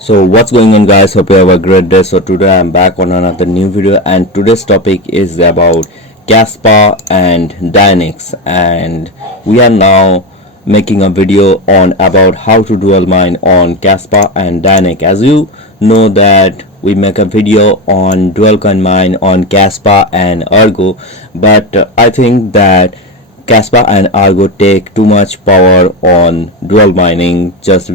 So what's going on, guys? Hope you have a great day. So today I'm back on another new video, and today's topic is about Kaspa and DYNEX, and we are now making a video on about how to dual mine on Kaspa and DYNEX. As you know that we make a video on dual coin mine on Kaspa and Argo, but I think that Kaspa and Argo take too much power on dual mining. Just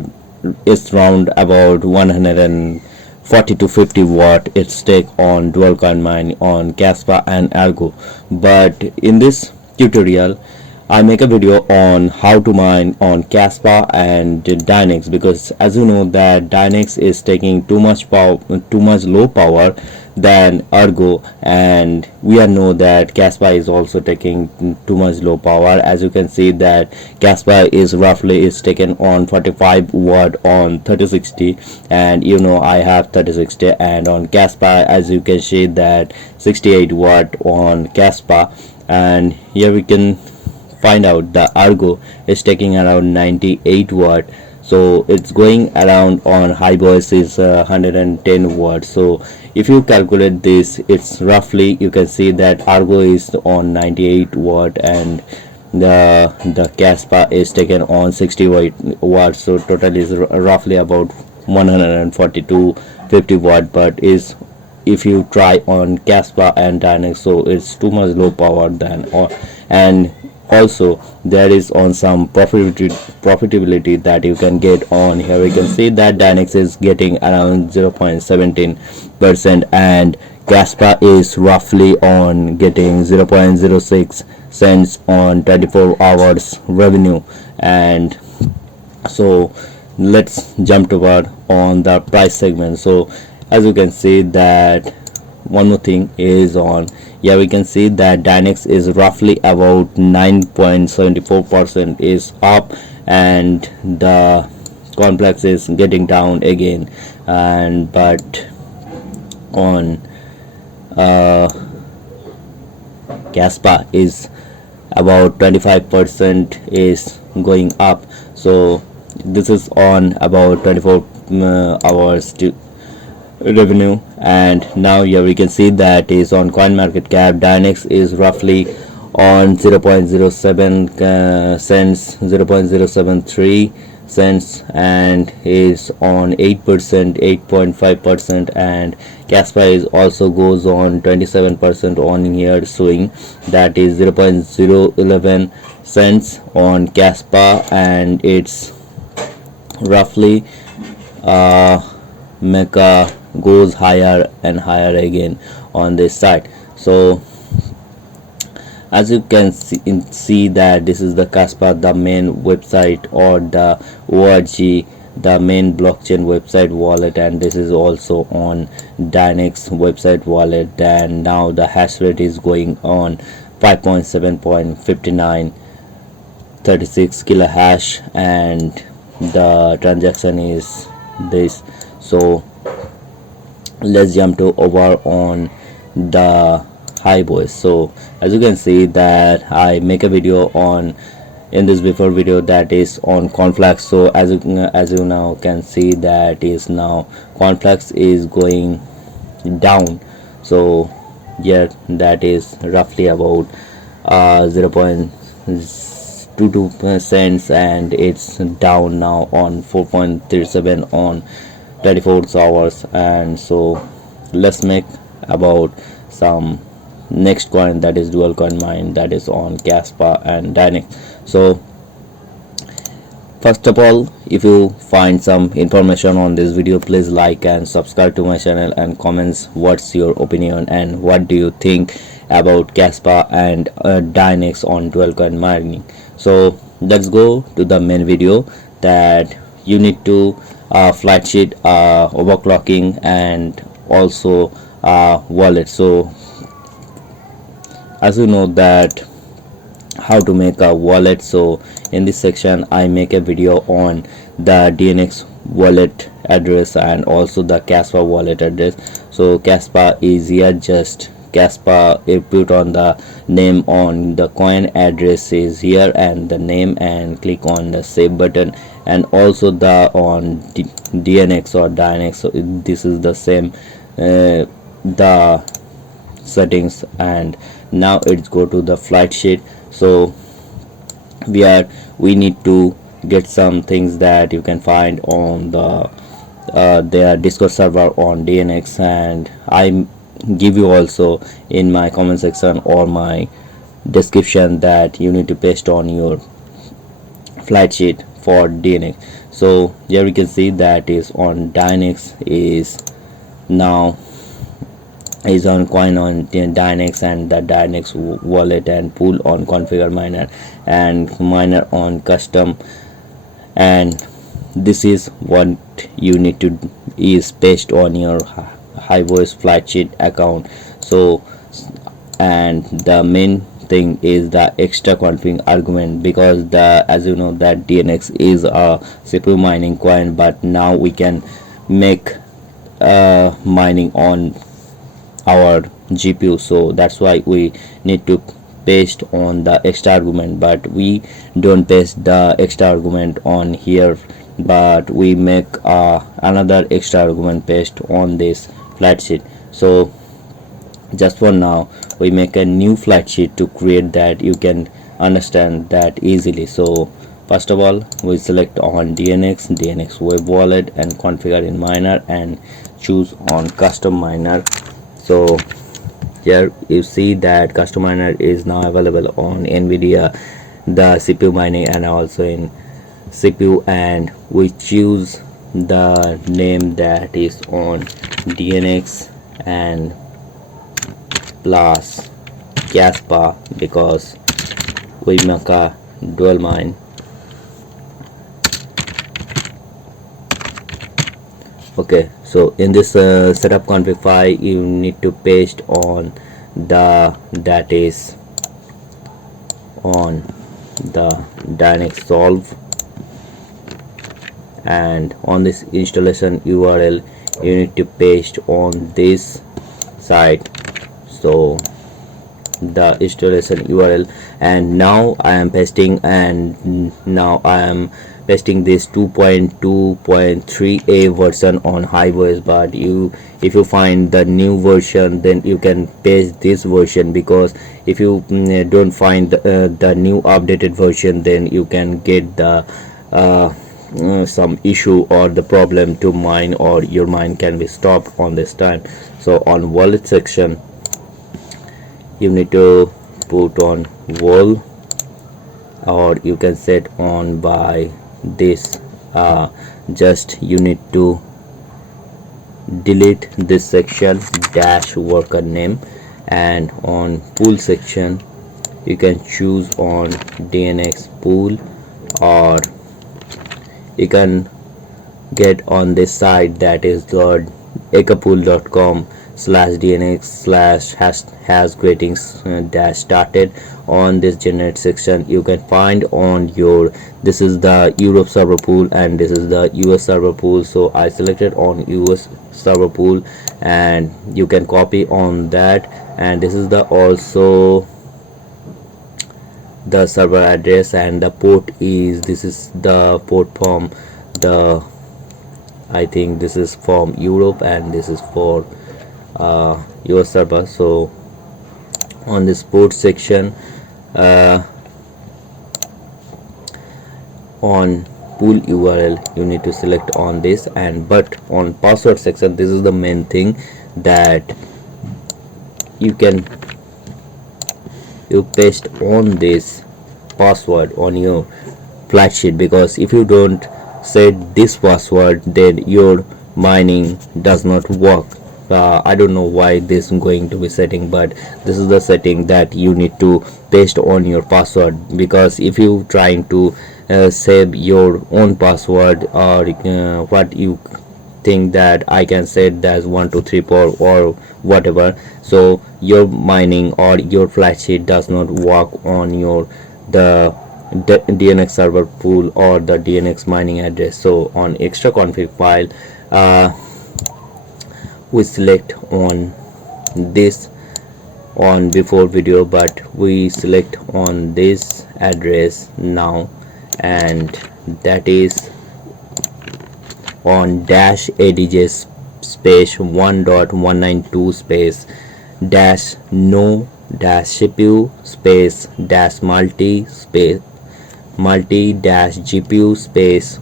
it's round about 140 to 50 watt its take on dual coin mine on Kaspa and Argo. But in this tutorial I make a video on how to mine on Kaspa and DYNEX, because as you know that DYNEX is taking too much power, too much low power than Argo, and we all know that Kaspa is also taking too much low power. As you can see that Kaspa is roughly is taken on 45 watt on 3060, and you know I have 3060, and on Kaspa as you can see that 68 watt on Kaspa, and here we can find out the Argo is taking around 98 watt, so it's going around on Hiveos is 110 watt. So if you calculate this, it's roughly you can see that Argo is on 98 watt and the Kaspa is taken on 60 watt, so total is roughly about 140 to 50 watt. But is if you try on Kaspa and DYNEX, so it's too much low power than and also there is on some profitability that you can get on here. We can see that DYNEX is getting around 0.17% and Kaspa is roughly on getting 0.06 cents on 24 hours revenue. And so let's jump toward on the price segment. So as you can see that one more thing is on, yeah, we can see that DYNEX is roughly about 9.74% is up, and the complex is getting down again. And but on Kaspa is about 25% is going up. So this is on about 24 hours to revenue. And now here we can see that is on coin market cap DYNEX is roughly on 0.07 cents, 0.073 cents, and is on 8%, 8.5%, and Kaspa is also goes on 27% on here, showing that is 0.011 cents on Kaspa, and it's roughly Mecca goes higher and higher again on this side. So as you can see that this is the Kaspa, the main website, or the ORG, the main blockchain website wallet, and this is also on DYNEX website wallet. And now the hash rate is going on 5.7.5936 kilo hash, and the transaction is this. So let's jump to over on the Hiveos. So as you can see that I make a video on in this before video that is on Conflux. So as you now can see that is now Conflux is going down. So yeah, that is roughly about 0.22 cents, and it's down now on 4.37 on 24 hours. And so let's make about some next coin, that is dual coin mine, that is on Kaspa and DYNEX. So first of all, if you find some information on this video, please like and subscribe to my channel and comments what's your opinion and what do you think about Kaspa and DYNEX on dual coin mining. So let's go to the main video that you need to flat sheet, overclocking, and also wallet. So as you know that how to make a wallet, so in this section I make a video on the DYNEX wallet address and also the Kaspa wallet address. So Kaspa is here, just Kaspa, if put on the name on the coin address is here and the name, and click on the save button, and also the on DNX or DYNEX. So this is the same the settings. And now it's go to the flight sheet. So we need to get some things that you can find on the their Discord server on DNX, and I give you also in my comment section or my description that you need to paste on your flight sheet for DNX. So here you can see that is on DYNEX is now is on coin on DYNEX and the DYNEX wallet, and pool on configure miner, and miner on custom. And this is what you need to is paste on your Hiveos flight sheet account. So and the main thing is the extra config argument, because the as you know that DNX is a CPU mining coin, but now we can make mining on our GPU. So that's why we need to paste on the extra argument, but we don't paste the extra argument on here, but we make another extra argument paste on this flight sheet. So just for now we make a new flight sheet to create that. You can understand that easily. So first of all we select on DNX web wallet and configure in miner and choose on custom miner. So here you see that custom miner is now available on NVIDIA, the CPU mining, and also in CPU, and we choose the name that is on DYNEX and plus KASPA, because we make a dual mine. Okay, so in this setup config file you need to paste on the that is on the DYNEX solve, and on this installation URL you need to paste on this side. So the installation URL, and now I am pasting, and now I am pasting this 2.2.3a version on Hiveos, but if you find the new version then you can paste this version, because if you don't find the new updated version then you can get the some issue or the problem to mine, or your mine can be stopped on this time. So on wallet section you need to put on wall, or you can set on by this just you need to delete this section dash worker name, and on pool section you can choose on DNX pool, or you can get on this site that is the ekapool.com/DNX/has greetings dash started. On this generate section you can find on your this is the Europe server pool and this is the US server pool. So I selected on US server pool, and you can copy on that, and this is the also the server address, and the port is this is the port from the I think this is from Europe and this is for US server. So on this port section on pool URL you need to select on this, and but on password section this is the main thing that you paste on this password on your flight sheet, because if you don't set this password then your mining does not work. I don't know why this is going to be setting, but this is the setting that you need to paste on your password, because if you trying to save your own password, or what you think that I can set as 1 2 3 4 or whatever, so your mining or your flight sheet does not work on your the DNX server pool or the DNX mining address. So on extra config file we select on this on before video, but we select on this address now, and that is on dash adj space 1.192 space dash no dash cpu space dash multi dash gpu space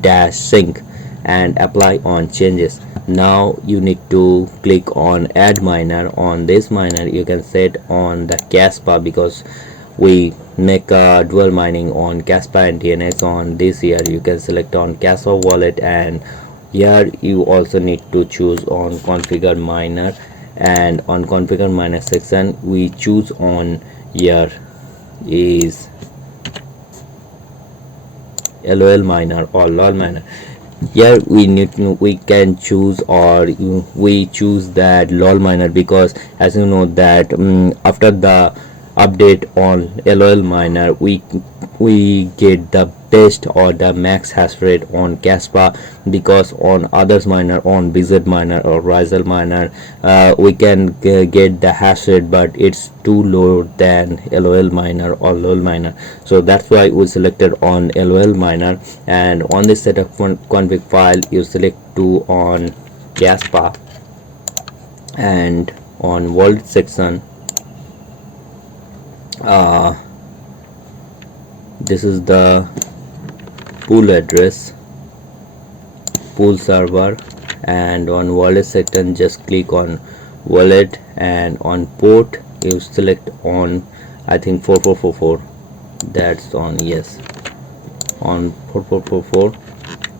dash sync and apply on changes. Now you need to click on add miner. On this miner you can set on the Kaspa, because we make a dual mining on Kaspa and DNX. On this here you can select on Kaspa wallet, and here you also need to choose on configure miner, and on configure miner section we choose on here is LOLMINER or LOLMINER. Here we can choose, or we choose that LOLMINER, because as you know that after the update on LOLMINER we get the best or the max hash rate on Kaspa, because on others miner, on BZ miner or Rizel miner, we can get the hash rate, but it's too low than LOLMINER or LOLMINER. So that's why we selected on LOLMINER, and on this setup config file you select to on Kaspa, and on wallet section this is the pool address, pool server, and on wallet section just click on wallet, and on port you select on I think 4444, that's on yes, on 4444,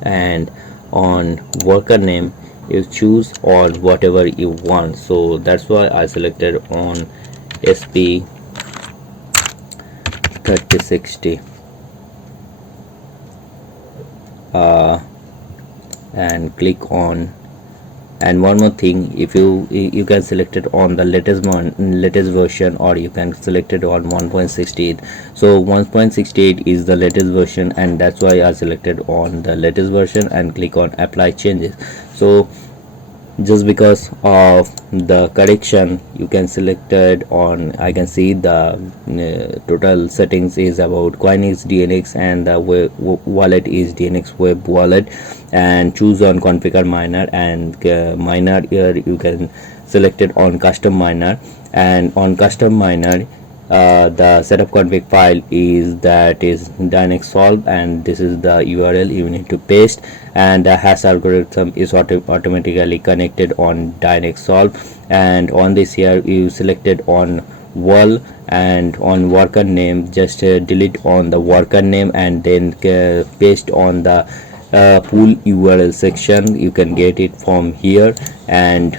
and on worker name you choose or whatever you want. So that's why I selected on SP 3060 and click on. And one more thing, if you can select it on the latest version, or you can select it on 1.68. so 1.68 is the latest version, and that's why I selected on the latest version and click on apply changes. So just because of the correction you can select it on, I can see the total settings is about coin is DNX, and the wallet is DNX web wallet, and choose on configure miner, and miner here you can select it on custom miner, and on custom miner the setup config file is DYNEX solve, and this is the URL you need to paste, and the hash algorithm is automatically connected on DYNEX solve. And on this here you selected on wall, and on worker name just delete on the worker name, and then paste on the pool URL section. You can get it from here, and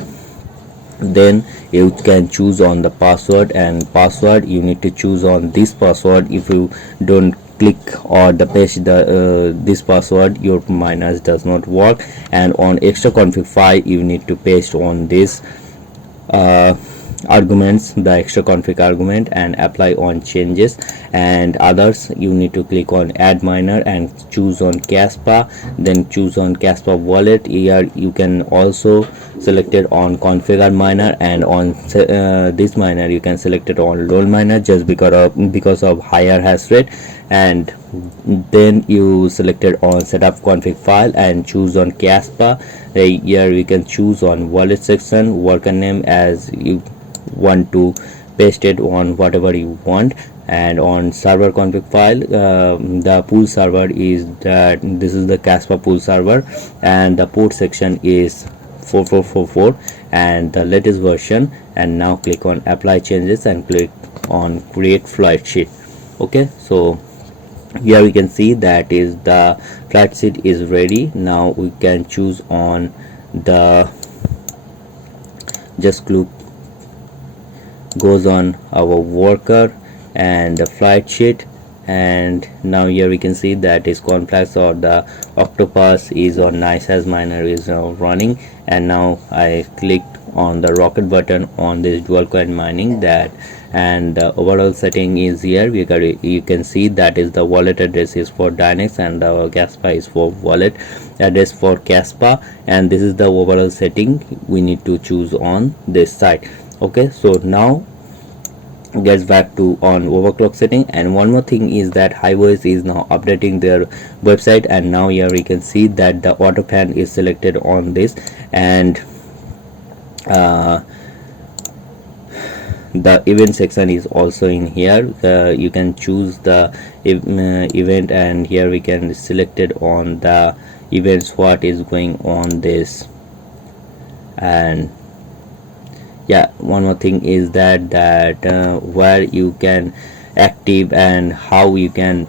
then you can choose on the password, and password you need to choose on this password. If you don't click or the paste this password, your miners does not work. And on extra config file you need to paste on this arguments, the extra config argument, and apply on changes. And others you need to click on add miner and choose on Kaspa, then choose on Kaspa wallet. Here you can also select it on configure miner, and on this miner you can select it on LOLMINER just because of higher hash rate. And then you selected on setup config file and choose on Kaspa. Here we can choose on wallet section, worker name as you want to paste it on whatever you want. And on server config file the pool server is that this is the Kaspa pool server, and the port section is 4444 and the latest version. And now click on apply changes and click on create flight sheet. Okay, so here we can see that is the flight sheet is ready. Now we can choose on the just click goes on our worker and the flight sheet, and now here we can see that is complex or the octopus is on nice as miner is running. And now I clicked on the rocket button on this dual coin mining, that and the overall setting is here. You can see that is the wallet address is for DYNEX, and the Kaspa is for wallet address for Kaspa, and this is the overall setting we need to choose on this side. Okay, so now gets back to on overclock setting. And one more thing is that Hiveos is now updating their website, and now here we can see that the auto fan is selected on this, and the event section is also in here. You can choose the event, and here we can select it on the events what is going on this. And yeah, one more thing is that where you can active and how you can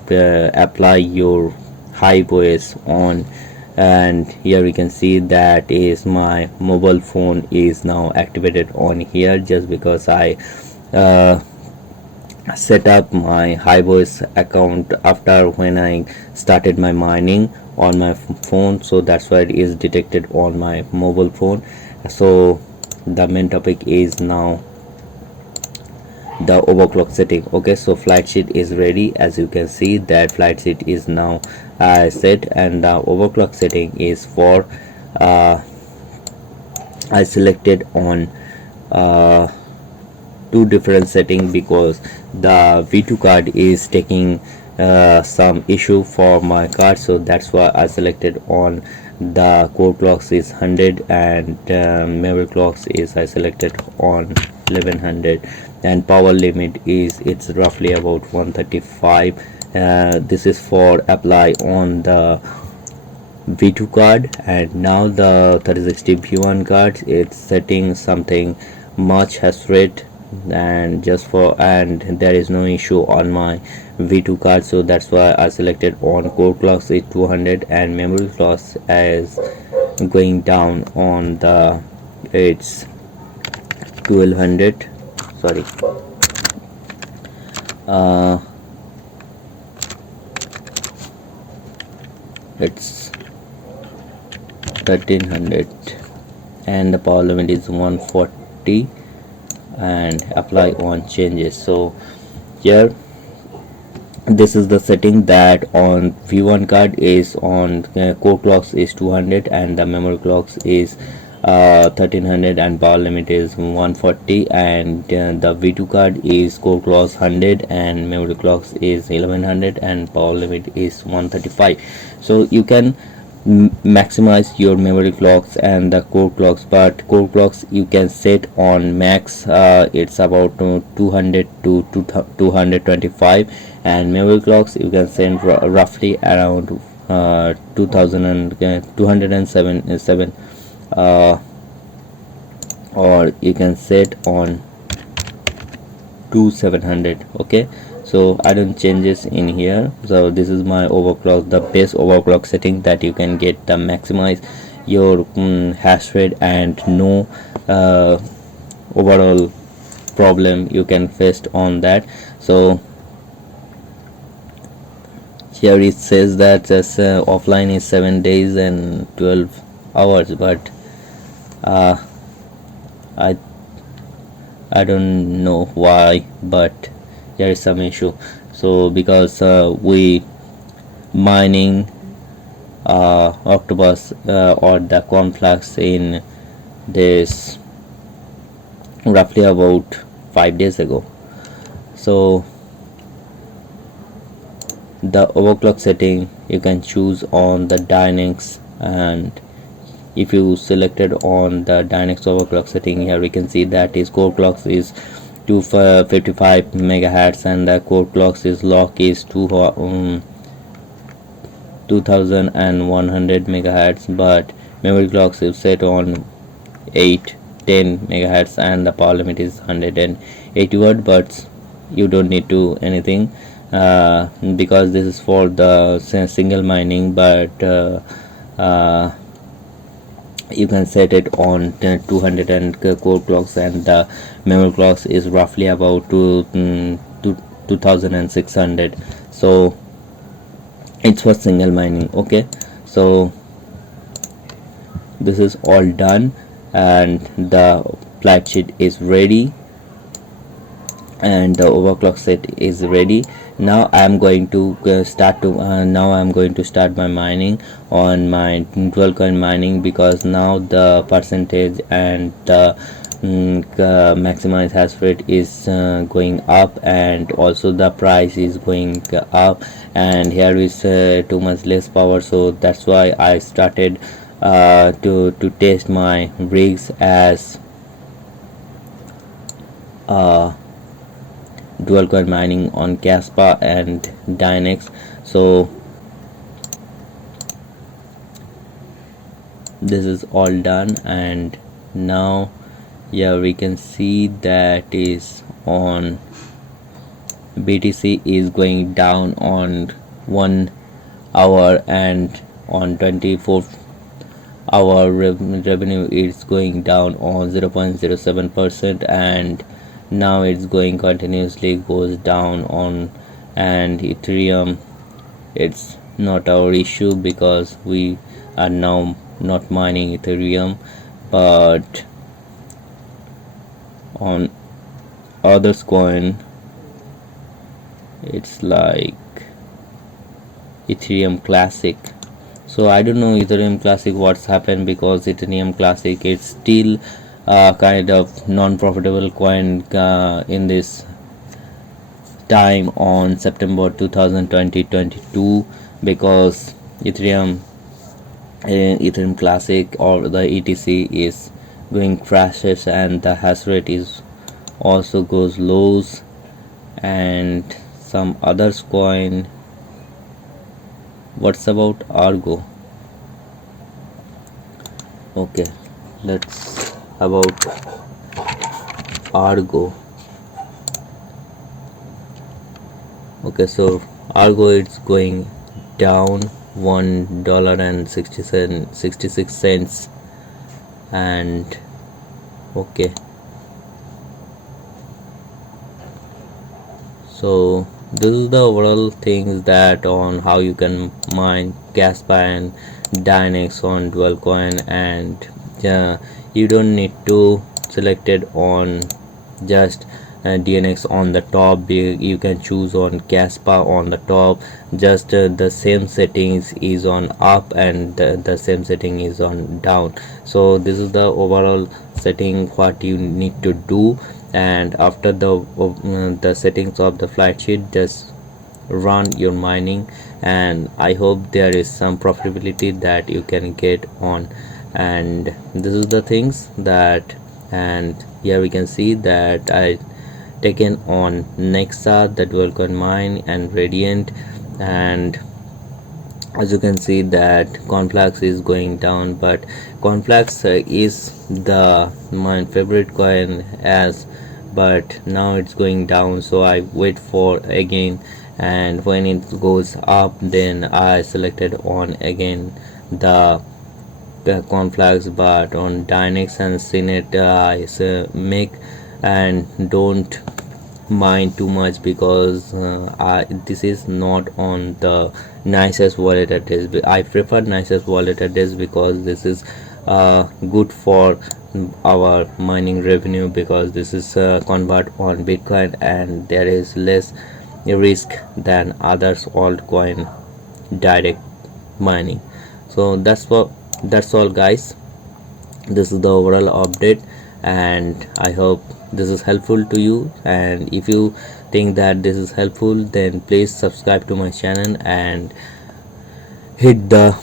apply your Hiveos on. And here we can see that is my mobile phone is now activated on here, just because I set up my Hiveos account after when I started my mining on my phone, so that's why it is detected on my mobile phone. So the main topic is now the overclock setting. Okay, so flight sheet is ready. As you can see that flight sheet is now set, and the overclock setting is for I selected on two different settings, because the V2 card is taking some issue for my card, so that's why I selected on the core clocks is 100, and memory clocks is I selected on 1100, and power limit is it's roughly about 135. This is for apply on the V2 card. And now the 3060 V1 card, it's setting something much hash rate, and just for, and there is no issue on my V2 card, so that's why I selected on core clocks is 200, and memory clocks as going down on the it's 1200, sorry, it's 1300, and the power limit is 140, and apply on changes. So here this is the setting that on V1 card is on core clocks is 200, and the memory clocks is 1300, and power limit is 140, and the V2 card is core clocks 100, and memory clocks is 1100, and power limit is 135. So you can maximize your memory clocks and the core clocks, but core clocks you can set on max, it's about 200 to 225, and memory clocks you can set roughly around 2000 and 207, or you can set on 2700. Okay, so I don't changes in here. So this is my overclock, the best overclock setting that you can get the maximize your hash rate, and no overall problem you can face on that. So here it says that offline is 7 days and 12 hours, but I don't know why, but there is some issue. So because we mining octopus or the cornflakes in this roughly about 5 days ago. So the overclock setting you can choose on the DYNEX, and if you selected on the DYNEX overclock setting, here we can see that is core clocks is 255 megahertz, and the core clocks is lock is 2100 megahertz, but memory clocks is set on 810 megahertz, and the power limit is 180 watt. But you don't need to anything because this is for the single mining, but you can set it on 200 and core clocks, and the memory clocks is roughly about 2600. So it's for single mining. Okay, so this is all done, and the flat sheet is ready, and the overclock set is ready. Now I'm going to start my mining on my 12 coin mining, because now the percentage and the maximize hash rate is going up, and also the price is going up, and here is too much less power. So that's why I started to test my rigs as dual coin mining on Kaspa and DYNEX. So this is all done, and now yeah, we can see that is on BTC is going down on 1 hour, and on 24-hour revenue is going down on 0.07%, and now it's going continuously goes down on. And Ethereum, it's not our issue because we are now not mining Ethereum, but on others coin it's like Ethereum Classic. So I don't know Ethereum Classic what's happened, because Ethereum Classic it's still kind of non-profitable coin in this time on September 2022, because Ethereum Classic or the ETC is going crashes, and the hash rate is also goes lows. And some others coin, what's about Argo? Okay, let's about Argo. Okay, so Argo it's going down $1.66, and okay, so this is the overall things that on how you can mine Kaspa and DYNEX on dual coin. And you don't need to select it on just DYNEX on the top. You can choose on Kaspa on the top, just the same settings is on up, and the same setting is on down. So this is the overall setting what you need to do, and after the settings of the flight sheet, just run your mining, and I hope there is some profitability that you can get on. And this is the things that, and here we can see that I taken on Nexa, the dual coin mine, and Radiant. And as you can see that Conflux is going down, but Conflux is my favorite coin as, but now it's going down, so I wait for again, and when it goes up then I selected on again the Conflux. But on DYNEX and Cinet I make and don't mind too much, because this is not on the nicest wallet address. I prefer nicest wallet address because this is good for our mining revenue, because this is convert on Bitcoin, and there is less risk than others altcoin direct mining. So that's all guys, this is the overall update, and I hope this is helpful to you. And if you think that this is helpful, then please subscribe to my channel and hit the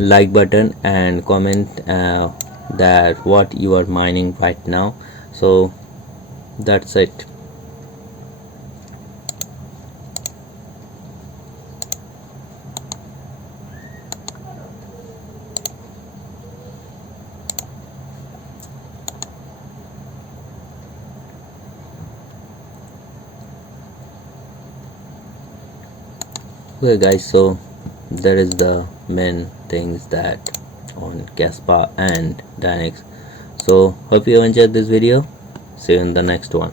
like button and comment that what you are mining right now. So that's it. Okay guys, so that is the main things that on Kaspa and DYNEX. So hope you enjoyed this video. See you in the next one.